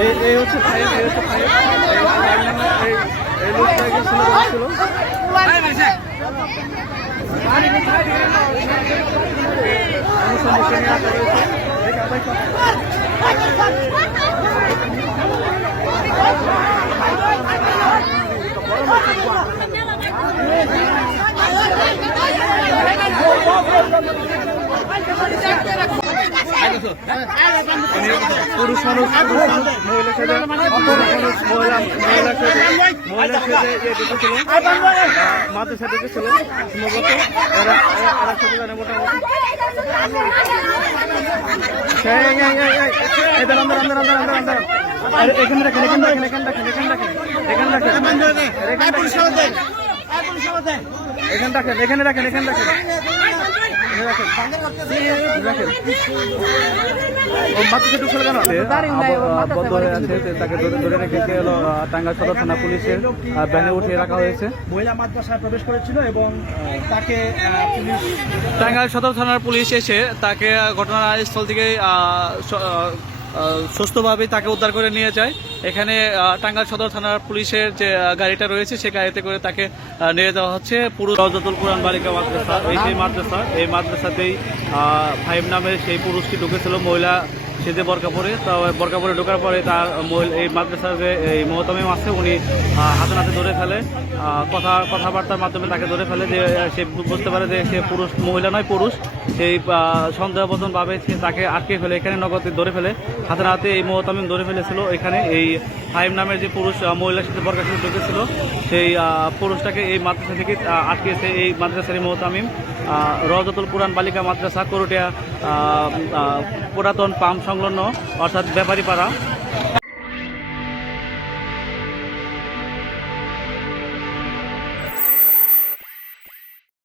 এই হচ্ছে ফাইভ, এই হচ্ছে ফাইভ, এই লোকটা গেছিল সমস্যা নিয়ে আসা পুরুষ মানুষ মহিলা সেজে মাদ্রাসা ঢুকেছিল সম্ভবত এরা শুধু জানে মোটামুটি এখানে রাখেন এখানে রাখেন এখানে রাখেন এখানে রাখেন এখানে রাখেন এখানে রাখেন এখানে রাখেন এখানে রাখেন বদ্ধ হয়ে আছে, তাকে ধরে রেখেছে হলো টাঙ্গাইল সদর থানা পুলিশের ভ্যানে উঠিয়ে রাখা হয়েছে। মহিলা মাদ্রাসায় প্রবেশ করেছিল এবং তাকে টাঙ্গাইল সদর থানার পুলিশ এসে তাকে ঘটনাস্থল থেকে সুস্থভাবে তাকে উদ্ধার করে নিয়ে যায়। এখানে টাঙ্গাইল সদর থানার পুলিশের যে গাড়িটা রয়েছে সেই গাড়িতে করে তাকে নিয়ে যাওয়া হচ্ছে পুরো রওজাতুল কুরআন বালিকা মাদ্রাসা। এই মাদ্রাসাতেই ফাইভ নামের সেই পুরুষটি ঢুকেছিল মহিলা সেজে বোরকা পরে। তো বোরকা পরে ঢোকার পরে তার এই মাদ্রাসার যে এই মোহতামিম আছে উনি হাতে নাতে ধরে ফেলে, কথাবার্তার মাধ্যমে তাকে ধরে ফেলে যে সে বুঝতে পারে যে সে পুরুষ, মহিলা নয় পুরুষ। সেই সন্দেহবোধনভাবে সে তাকে আটকে ফেলে, এখানে নগদে ধরে ফেলে, হাতে নাতে এই মোহতামিম ধরে ফেলেছিল। এখানে এই ফাইভ নামের যে পুরুষ মহিলার সাথে বোরকা সাথে ঢুকেছিল সেই পুরুষটাকে এই মাদ্রাসা থেকে আটকেছে এই মাদ্রাসার মোহতামিম। রওজাতুল কুরআন বালিকা মাদ্রাসা, করটিয়া পুরাতন পাম্প সংলগ্ন অর্থাৎ ব্যাপারীপাড়া।